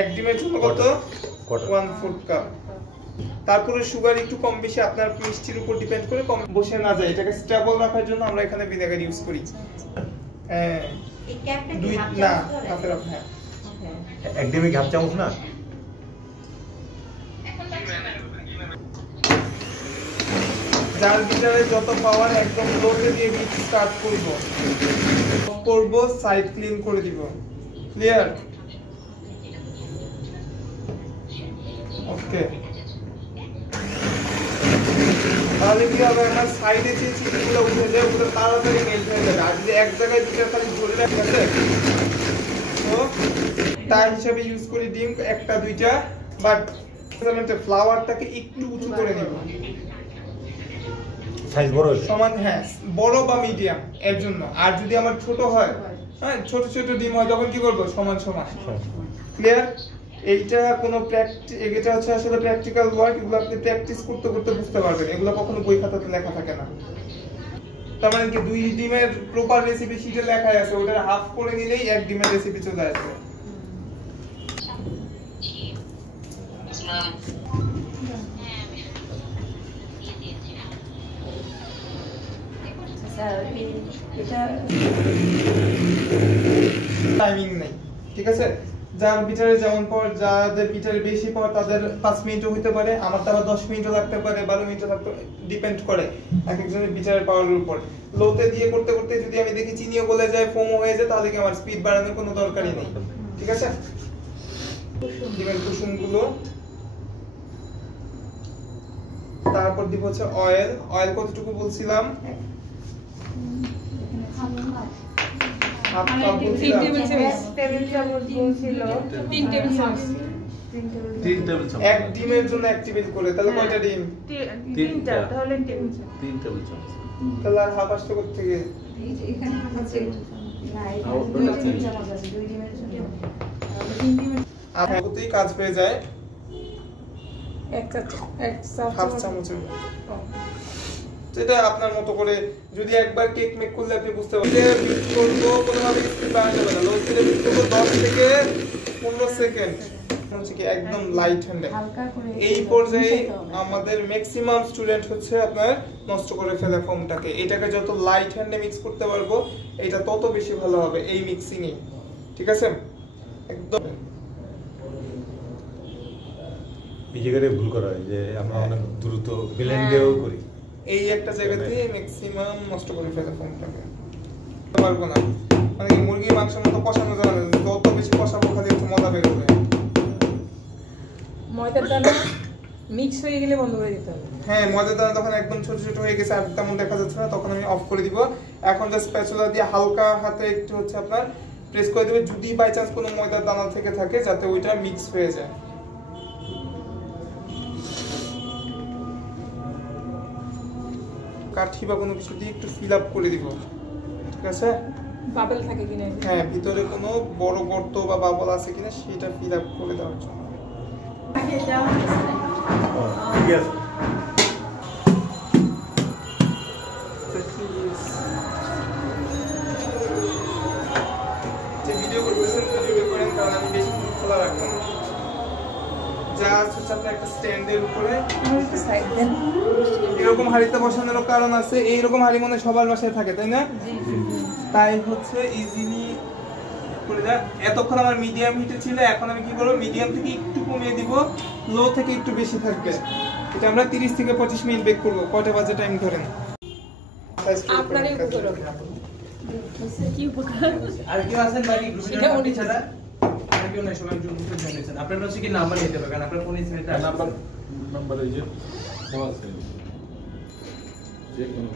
এক ডিমের জন্য কত 1/4 কাপ। তারপরে সুগার একটু কম বেশি আপনার মিষ্টির উপর ডিপেন্ড করে, কম বসে না যায়। এটাকে স্টেবল রাখার জন্য আমরা এখানে ভিনেগার ইউজ করি। এই ক্যাপটা কি হাফ না চামচ হাফের হাফ। হ্যাঁ এক ডিমে হাফ চামচ না। জাল বিটারে যত পাওয়ার একদম লোতে দিয়ে মিক্স স্টার্ট করব, সাইড ক্লিন করে দিব। ক্লিয়ার? ওকে। তাহলে কি হবে, আমার সাইডে যে চিনিগুলো উঠে যায় ওগুলো তাড়াতাড়ি মেল্ট হয়ে যাবে। আর যদি এক জায়গায় বিটার খালি ধরে রাখা আছে, তো তার হিসাবে ইউজ করি ডিম একটা দুইটা, বাট ফ্লাওয়ারটাকে একটু উঁচু করে নিব। সাইজ বড় সমান, হ্যাঁ বড় বা মিডিয়াম এর জন্য। আর যদি আমার ছোট হয়, হ্যাঁ ছোট ছোট ডিম হয়, তখন কি করব, সমান সমান। ক্লিয়ার? এইটা কোনো এটা হচ্ছে আসলে প্র্যাকটিক্যাল ওয়ার্ক। এগুলো আপনি প্র্যাকটিস করতে করতে বুঝতে পারবেন, এগুলো কখনো বই খাতাতে লেখা থাকে না। তার মানে কি, 2 ডিমের প্রপার রেসিপি শিটে লেখা আছে, ওটা হাফ করে নিলেই 1 ডিমের রেসিপি চলে আসবে। টাইমিং নেই, ঠিক আছে? যার বিটারে যেমন পর, যাদের বিটারে বেশি পর তাদের 5 মিনিটও হতে পারে, আমার তো আবার 10 মিনিটও লাগতে পারে, 12 মিনিটও লাগতে পারে, ডিপেন্ড করে এক একজনের বিটারের পাওয়ারের উপর। লোতে দিয়ে করতে করতে যদি আমি দেখি চিনিও গলে যায়, ফোমও হয়ে যায়, তাহলে কি আমার স্পিড বাড়ানোর কোনো দরকারই নেই। ঠিক আছে? ডিমের কুসুমগুলো, তারপর দিব হচ্ছে অয়েল। অয়েল কতটুকু বলছিলাম? এক ডিমের জন্য 1 টেবিল করে, তাহলে কয়টা ডিম? 3টা, তাহলে 3 টেবিল চামচ। তাহলে আর হাফ আসতে করতে থেকে আপনার কাজ হয়ে যায় হাফ চামচের। যেটা আপনার মতো করে, যদি একবার কেক মেক করলে আপনি বুঝতে পারবেন। করবো কোনোভাবে স্পিড বাড়ানো যাবে না, লো স্পিডে বিট করবো 10 থেকে 15 সেকেন্ড, হচ্ছে কি একদম লাইট হ্যান্ডে। এই পর্যায়ে আমাদের ম্যাক্সিমাম স্টুডেন্ট হচ্ছে আপনার নষ্ট করে ফেলে ফোমটাকে। এটাকে যত লাইট হ্যান্ডে মিক্স করতে পারবো, এটা তত বেশি ভালো হবে এই মিক্সিং এ। ঠিক আছে? একদম এই জায়গায় ভুল করা হয় যে আমরা অনেক দ্রুত ব্লেন্ডেও করি, এই একটা জায়গাতে ম্যাক্সিমাম নষ্ট করে ফেলে ফোমটাকে। পারবো না, মানে মুরগি মাংসের মতো কষানো যাবে না, যত বেশি কষাবো খালি একটু মজা বের হবে। ময়দার দানা মিক্স হয়ে গেলে বন্ধ করে দিতে হবে। হ্যাঁ, ময়দার দানা তখন একদম ছোট ছোট হয়ে গেছে, আর তেমন দেখা যাচ্ছে না, তখন আমি অফ করে দিব। এখন জাস্ট স্প্যাচুলা দিয়ে হালকা হাতে একটু হচ্ছে আপনার প্রেস করে দিবে, যদি বাই চান্স কোনো ময়দার দানা থেকে থাকে, যাতে ওইটা মিক্স হয়ে যায়। কাঠি বা কোনো কিছু দিয়ে একটু ফিল আপ করে দিব। ঠিক আছে? বাবল থাকে কিনা, হ্যাঁ, ভিতরে কোনো বড় গর্ত বা বাবল আছে কিনা সেটা ফিল আপ করে দেওয়ার জন্য। ঠিক আছে। যে ভিডিও করতেছেন ভিডিও করেন, কারণ আমি বেশি খোলা রাখবো না। জাস্ট হচ্ছে আপনার একটা স্ট্যান্ডের উপরে এরকম হাঁড়িতে বসানোর কারণ আছে, এইরকম হাঁড়ি মনে সবার বাসায় থাকে, তাই না? তাই হচ্ছে ইজিলি করে দেয়। এতক্ষণ আমার মিডিয়াম হিটে ছিল, এখন আমি কি করবো, মিডিয়াম থেকে একটু কমিয়ে দিব, লো থেকে একটু বেশি থাকবে। এটা আমরা 30 থেকে 25 মিনিট বেক করবো। কয়টা বাজে টাইম ধরেন? আপনারই উপকার হবে। কি উপকার? আর কি আছেন বাকি গ্রুপে ছাড়া আর কেউ নাই, সবাই গ্রুপে জয়েন হয়েছেন। আপনারা হচ্ছে কি নাম্বার নিতে হবে, কারণ আপনার ফোনে সিলেক্ট নাম্বার এই যে দেওয়া আছে, যে কোনো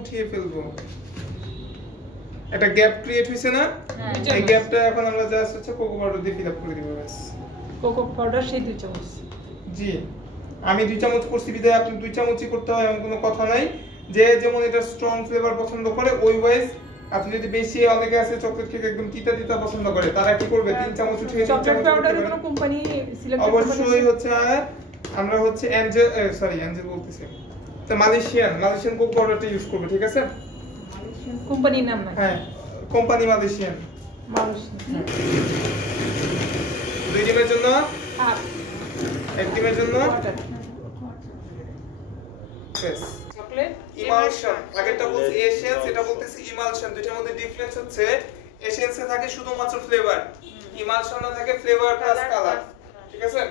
উঠিয়ে ফেলবো। একটা গ্যাপ ক্রিয়েট হইছে না? এই গ্যাপটা এখন আমরা জাস্ট হচ্ছে কোকো পাউডার দিয়ে ফিল আপ করে দিব। বাস কোকো পাউডার সেই 2 চামচ। জি, আমি 2 চামচ করছি বিদায় আপনি 2 চামচই করতে হয় এমন কোনো কথা নাই। যে যেমন এটা স্ট্রং ফ্লেভার পছন্দ করে ওই ওয়াইজ, আপনি যদি বেশি, অনেকে আছে চকলেট কেক একদম তিতা তিতা পছন্দ করে, তারা কি করবে 3 চামচ উঠিয়ে 3 চামচ চকলেট পাউডারের কোনো কোম্পানি সিলেক্ট করতে অবশ্যই হচ্ছে আমরা হচ্ছে অ্যাঞ্জেল বলতেছি, তো মালয়েশিয়ান কোকো পাউডারটা ইউজ করব, ঠিক আছে? কোম্পানির নাম না? হ্যাঁ, কোম্পানি মালয়েশিয়ান। মালয়েশিয়ান। 2 ডিমের জন্য হাফ, 1 ডিমের জন্য ওয়াটার, চকলেট, ইমালশন। আগেরটা বলছি এশিয়ানস, এটা বলতেছি ইমালশন। দুইটার মধ্যে ডিফারেন্স হচ্ছে এশিয়ানসে থাকে শুধুমাত্র ফ্লেভার, ইমালশনে থাকে ফ্লেভার প্লাস কালার, ঠিক আছে?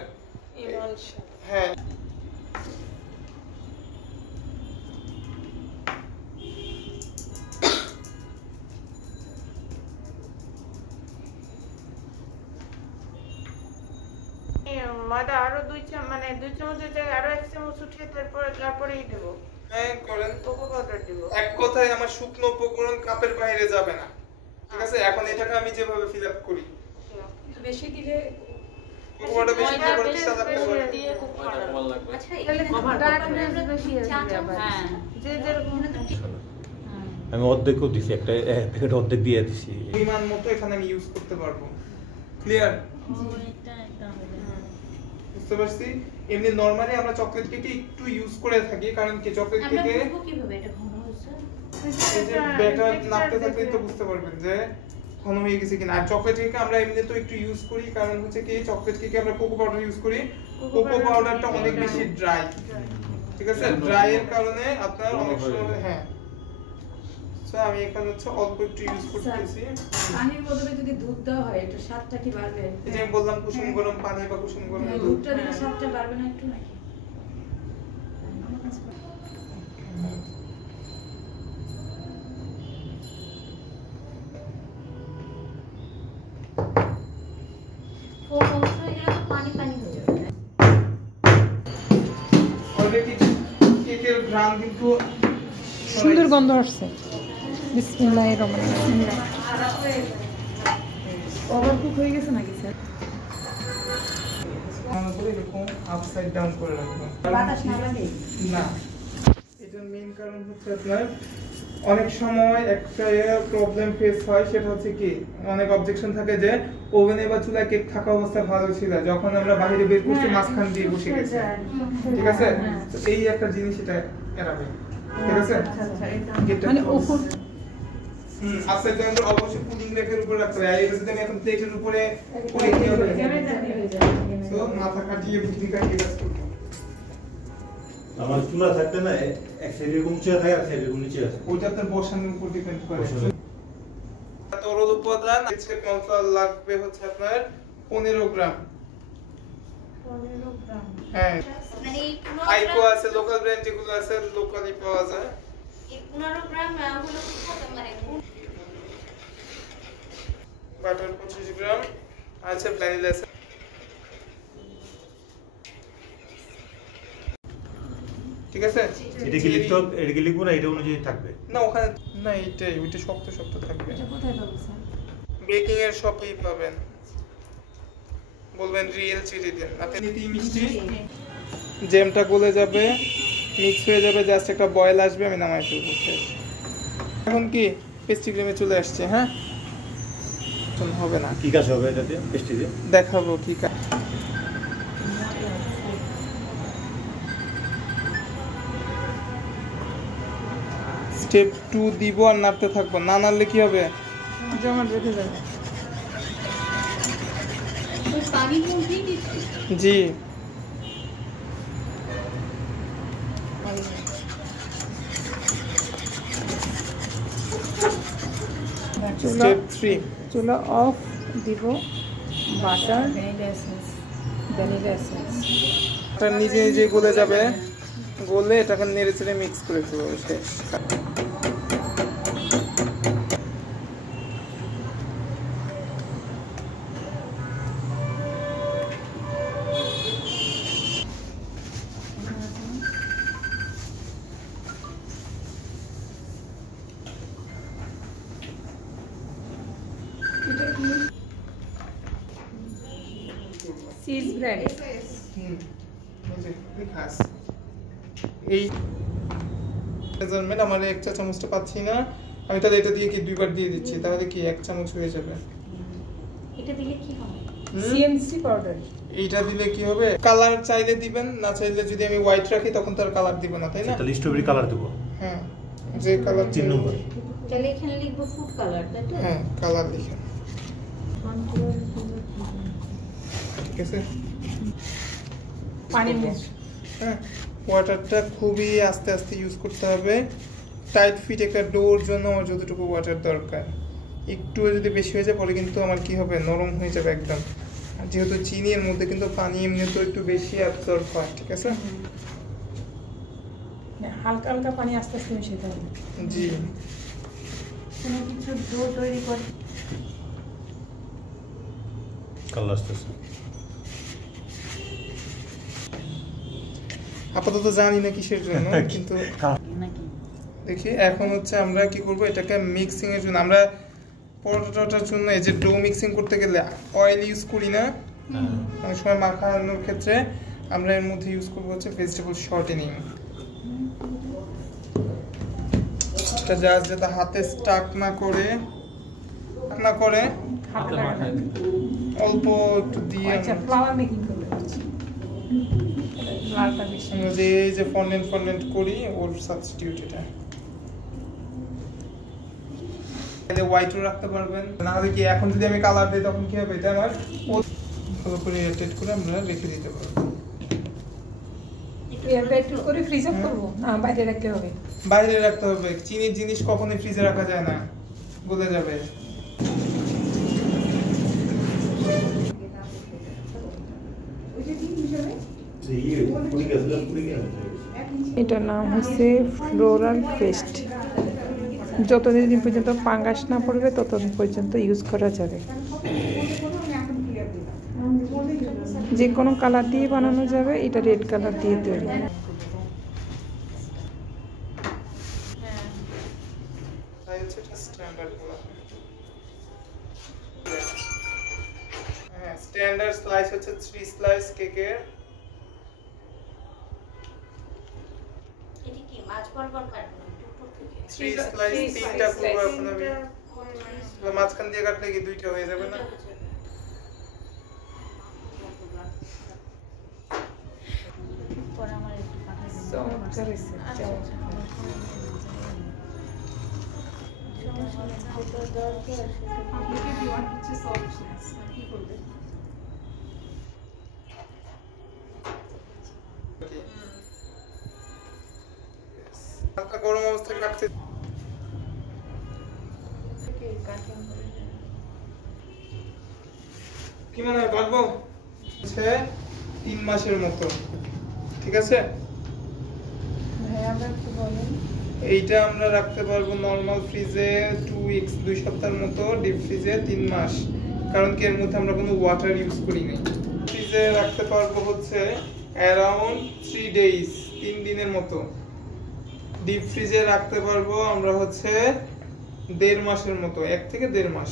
ইমালশন। হ্যাঁ, ময়দা আরো 2 চামচের জায়গায় আরো 1 চামচ উঠিয়ে তারপরেই দেব। হ্যাঁ করেন। কোকো পাউডার দেব। এক কথায় আমার শুকনো উপকরণ কাপের বাইরে যাবে না, ঠিক আছে? এখন এটাকে আমি যেভাবে ফিল আপ করি, বেশি দিলে কোকোটা বেশি দিয়ে করে সাদা করে দিয়ে কোকো পাউডার লাগবে। আচ্ছা তাহলে আমার ডার্কনেস বেশি আসবে আবার। হ্যাঁ যে যেরকম আমি অর্ধেকও দিছি, একটা প্যাকেট অর্ধেক দিয়ে দিছি। পরিমাণ মতো এখানে আমি ইউজ করতে পারবো। ক্লিয়ার? বুঝতে পারছি? এমনি নরমালি আমরা চকলেট কেকে একটু ইউজ করে থাকি, কারণ কি চকলেট আমরা কেকে বুঝবো কিভাবে এটা ঘন হয়েছে? এই যে ব্যাটার নাড়তে থাকলেই তো বুঝতে পারবেন যে ঘন হয়ে গেছে কিনা। আর চকলেট কেকে আমরা এমনি তো একটু ইউজ করি, কারণ হচ্ছে কি চকলেট কেকে আমরা কোকো পাউডার ইউজ করি। কোকো পাউডারটা অনেক বেশি ড্রাই, ঠিক আছে? ড্রাই এর কারণে আপনার অনেক সময় হ্যাঁ। সো আমি এখানে হচ্ছে অল্প একটু ইউজ করতেছি। পানির বদলে যদি দুধ দেওয়া হয় এটা স্বাদটা কি বাড়বে? এই যে আমি বললাম কুসুম গরম পানি বা কুসুম গরম দুধ। দুধটা দিলে স্বাদটা বাড়বে না একটু নাকি? ফোর অংশ হয়ে গেলে তো পানি পানি হয়ে যাবে। অলরেডি কেকের ঘ্রাণ কিন্তু সুন্দর গন্ধ আসছে। বিসমিল্লাহির রহমানির রহিম। ওভারকুক হয়ে গেছে নাকি স্যার? আমরা করে এরকম আপসাইড ডাউন করে রাখবো। বাতাস না লাগে? না, এটার মেইন কারণ হচ্ছে আপনার অনেক সময় একটা প্রবলেম ফেস হয়, সেটা হচ্ছে কি অনেক অবজেকশন থাকে যে ওভেনে বা চুলায় কেক থাকা অবস্থা ভালো ছিল, যখন আমরা বাইরে বের করছি মাঝখান দিয়ে বসে গেছে, ঠিক আছে? তো এই একটা জিনিস এটা এড়াবে, ঠিক আছে? মানে উপর আপসাইড ডাউন করে অবশ্যই পুডিং রেখের উপরে রাখতে হবে। আর এটা যদি আমি এখন প্লেটের উপরে করে কি হবে? তো মাথা কাটিয়ে বুদ্ধি কাটিয়ে কাজ করবো। আমার চুলা থাকতে না এক সাইডে এরকম উঁচু থাকে, এক সাইডে এরকম নিচে আছে। ওইটা আপনার বসানোর উপর ডিপেন্ড করে। তরল উপাদান আজকে কনফ্লাওয়ার লাগবে হচ্ছে আপনার 15 গ্রাম। 15 গ্রাম। হ্যাঁ, মানে এই 15 আইকো গ্রাম আছে, লোকাল ব্র্যান্ড যেগুলো আছে লোকালি পাওয়া যায়। এই 15 গ্রাম হলো কত মানে বাটার 25 গ্রাম আছে, ভ্যানিলা আছে। ঠিক আছে? এটা কি লিখতে হবে? এটা কি লিখবো না এটা অনুযায়ী থাকবে? না ওখানে না, এইটাই ওইটা শক্ত শক্ত থাকবে। এটা কোথায় পাবো স্যার? বেকিং এর শপেই পাবেন, বলবেন রিয়েল চিনি দেন। আপনি নিতেই মিষ্টি জ্যামটা গলে যাবে, মিক্স হয়ে যাবে, জাস্ট একটা বয়েল আসবে, আমি নামাই ফেলবো, শেষ। এখন কি পেস্ট্রি ক্রিমে চলে আসছে। হ্যাঁ, এখন হবে না, কি কাজ হবে এটাতে পেস্ট্রি দিয়ে? দেখাবো কি কাজ। স্টেপ 2 দিব আর নাড়তে থাকবো, না নাড়লে কি হবে? জমা রেখে যাবে। ওই পানি মধ্যেই দিচ্ছি। জি, স্টেপ 3 চুলা অফ দিব, butter, vanilla essence. Vanilla essence. এটা নিজে নিজে গলে যাবে, গলে এটাকে নেড়ে চেড়ে মিক্স করে দেবো, শেষ। Cheese bread. এই মেজারমেন্ট আমার 1 চা চামচটা পাচ্ছি না, আমি তাহলে এটা দিয়ে কি 2 বার দিয়ে দিচ্ছি, তাহলে কি 1 চামচ হয়ে যাবে। এটা দিলে কি হবে? CMC powder. এইটা দিলে কি হবে, কালার চাইলে দিবেন, না চাইলে যদি আমি হোয়াইট রাখি তখন তার কালার দিব না, তাই না? তাহলে স্ট্রবেরি কালার দেবো। হ্যাঁ, যে কালার 3 নম্বর। তাহলে এখানে লিখবো ফুড কালার, তাই তো? হ্যাঁ, কালার লিখেন, ঠিক আছে? পানি মিক্স। হ্যাঁ, ওয়াটারটা খুবই আস্তে আস্তে ইউজ করতে হবে। টাইট ফিট একটা ডোর জন্য আমার যতটুকু ওয়াটার দরকার, একটু যদি বেশি হয়ে যায় পরে কিন্তু আমার কি হবে, নরম হয়ে যাবে একদম। আর যেহেতু চিনি এর মধ্যে কিন্তু পানি এমনিতে একটু বেশি অ্যাবজর্ব হয়, ঠিক আছে? হালকা হালকা পানি আস্তে আস্তে মিশাতে হবে। জি, কোনো কিছু ডো তৈরি করে কালার আসতেছে। আপাতত জানি না কিসের জন্য, কিন্তু দেখি এখন হচ্ছে আমরা কি করব, এটাকে মিক্সিং এর জন্য আমরা পরোটাটার জন্য এই যে ডো মিক্সিং করতে গেলে অয়েল ইউজ করি না, অনেক সময় মাখানোর ক্ষেত্রে আমরা এর মধ্যে ইউজ করবো হচ্ছে ভেজিটেবল শর্টেনিং। এটা জাস্ট যাতে হাতে স্টাক না করে হাতে লাগানো। অল্প একটু দিয়ে আচ্ছা, ফ্লাওয়ার মেকিং করবে। লালটা বেশি। আমরা যে এই যে ফন্ডেন্ট করি ওর সাবস্টিটিউট এটা। তাহলে হোয়াইটও রাখতে পারবেন, না হলে কি এখন যদি আমি কালার দিই তখন কি হবে, এটা আমার ভালো করে রোটেট করে আমরা রেখে দিতে পারবো। এয়ারটাইট করে ফ্রিজে করব না বাইরে রাখতে হবে? বাইরে রাখতে হবে, চিনির জিনিস কখনোই ফ্রিজে রাখা যায় না, গলে যাবে। এটার নাম হচ্ছে ফ্লোরাল পেস্ট। যতদিন পর্যন্ত ফাঙ্গাস না পড়বে ততদিন পর্যন্ত ইউজ করা যাবে। যে কোনো কালার দিয়ে বানানো যাবে, এটা রেড কালার দিয়ে তৈরি। তাই হচ্ছে এটা স্ট্যান্ডার্ড গুলো। হ্যাঁ, স্ট্যান্ডার্ড স্লাইস হচ্ছে 3 স্লাইস কেকের। এটা কি মাছ বরাবর কাটবো দুটো থেকে? 3 স্লাইস, 3টা করব এখন আমি। মাঝখান দিয়ে কাটলে কি 2টা হয়ে যাবে না? পরে আমার একটু পাঠাই দিন। চমৎকার হয়েছে, চমৎকার। হালকা গরম অবস্থায় কাটতে। কি মনে হয় পারবো? 3 মাসের মতো, ঠিক আছে? এইটা আমরা রাখতে পারবো নরমাল ফ্রিজে 2 উইকস, 2 সপ্তাহের মতো, ডিপ ফ্রিজে 3 মাস, কারণ কি এর মধ্যে আমরা কোনো ওয়াটার ইউজ করি নাই। ফ্রিজে রাখতে পারবো হচ্ছে অ্যারাউন্ড 3 ডেজ, 3 দিনের মতো। ডিপ ফ্রিজে রাখতে পারবো আমরা হচ্ছে 1.5 মাসের মতো, 1 থেকে 1.5 মাস।